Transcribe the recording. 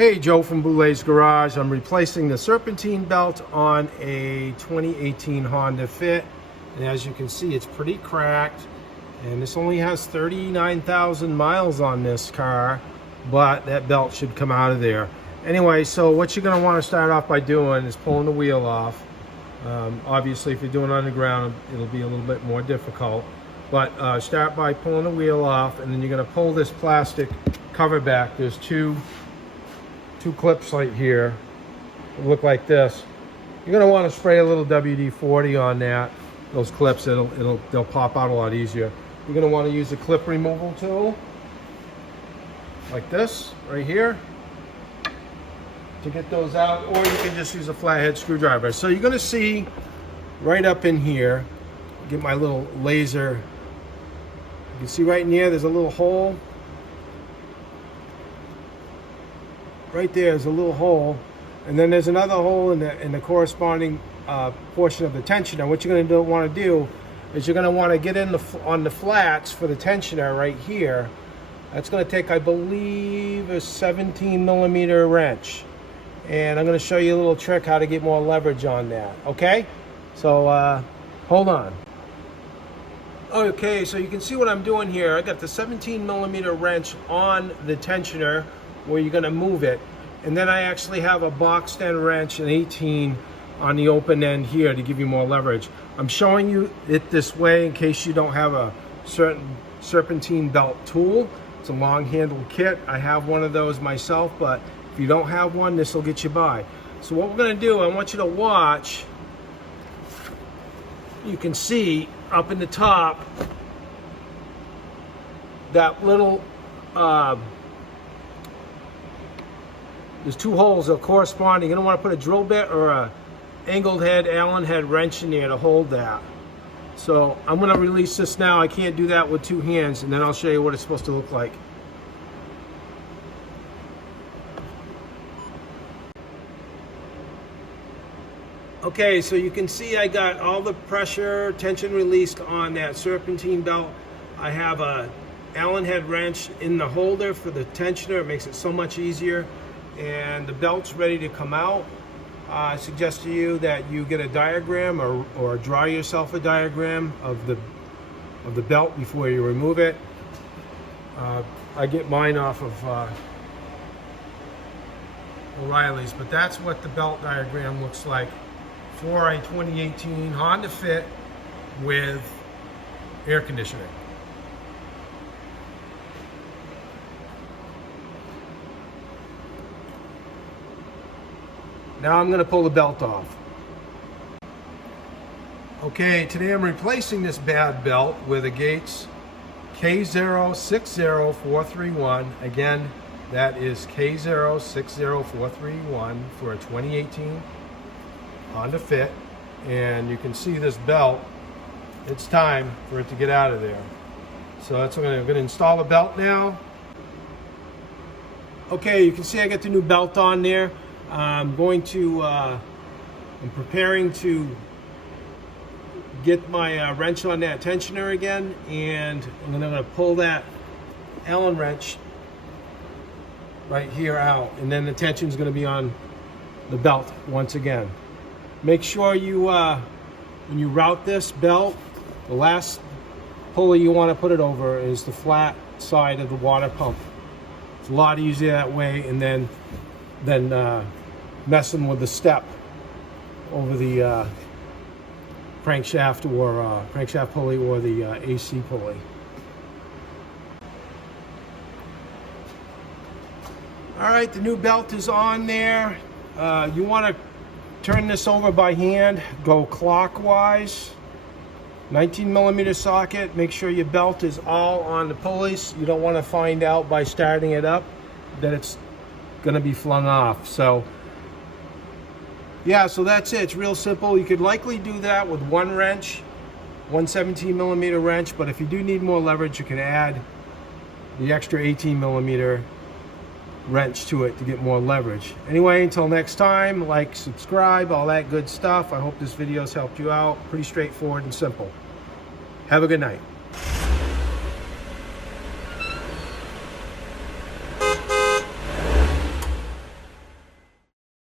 Hey, Joe from Boulet's Garage. I'm replacing the Serpentine belt on a 2018 Honda Fit. And as you can see, it's pretty cracked. And this only has 39,000 miles on this car, but that belt should come out of there. Anyway, so what you're gonna wanna start off by doing is pulling the wheel off. Obviously, if you're doing underground, it'll be a little bit more difficult. But start by pulling the wheel off, and then you're gonna pull this plastic cover back. There's two clips right here. It'll look like this. You're gonna want to spray a little WD-40 on that. Those clips, they'll pop out a lot easier. You're gonna want to use a clip removal tool, like this, right here, to get those out, or you can just use a flathead screwdriver. So you're gonna see right up in here, get my little laser. You can see right in here, there's a little hole. Right there is a little hole, and then there's another hole in the corresponding portion of the tensioner. What you're going to want to do is you're going to want to get in on the flats for the tensioner right here. That's going to take, I believe, a 17 millimeter wrench, and I'm going to show you a little trick how to get more leverage on that. Okay, so hold on. Okay, so you can see what I'm doing here. I got the 17 millimeter wrench on the tensioner where you're going to move it, and then I actually have a boxed end wrench, an 18 on the open end here to give you more leverage. I'm showing you it this way in case you don't have a certain Serpentine belt tool. It's a long handled kit. I have one of those myself, but if you don't have one, this will get you by. So what we're going to do, I want you to watch. You can see up in the top that little there's two holes that are corresponding. You're going to want to put a drill bit or a angled head, Allen head wrench in there to hold that. So I'm going to release this now. I can't do that with two hands, and then I'll show you what it's supposed to look like. Okay, so you can see I got all the pressure, tension released on that Serpentine belt. I have a Allen head wrench in the holder for the tensioner. It makes it so much easier. And the belt's ready to come out. I suggest to you that you get a diagram or draw yourself a diagram of the belt before you remove it. I get mine off of O'Reilly's, but that's what the belt diagram looks like for a 2018 Honda Fit with air conditioning. Now I'm going to pull the belt off. Okay, today I'm replacing this bad belt with a Gates K060431. Again, that is K060431 for a 2018 Honda Fit. And you can see this belt, it's time for it to get out of there. So that's what I'm going to install the belt now. Okay, you can see I got the new belt on there. I'm preparing to get my wrench on that tensioner again, and I'm going to pull that Allen wrench right here out, and then the tension's going to be on the belt once again. Make sure you, when you route this belt, the last pulley you want to put it over is the flat side of the water pump. It's a lot easier that way, and then messing with the step over the crankshaft or crankshaft pulley or the AC pulley. All right, the new belt is on there. You want to turn this over by hand, go clockwise. 19 millimeter socket. Make sure your belt is all on the pulleys. You don't want to find out by starting it up that it's going to be flung off. So yeah, so that's it. It's real simple. You could likely do that with one wrench, one 17 millimeter wrench, but if you do need more leverage, you can add the extra 18 millimeter wrench to it to get more leverage. Anyway, until next time, like, subscribe, all that good stuff. I hope this video has helped you out. Pretty straightforward and simple. Have a good night.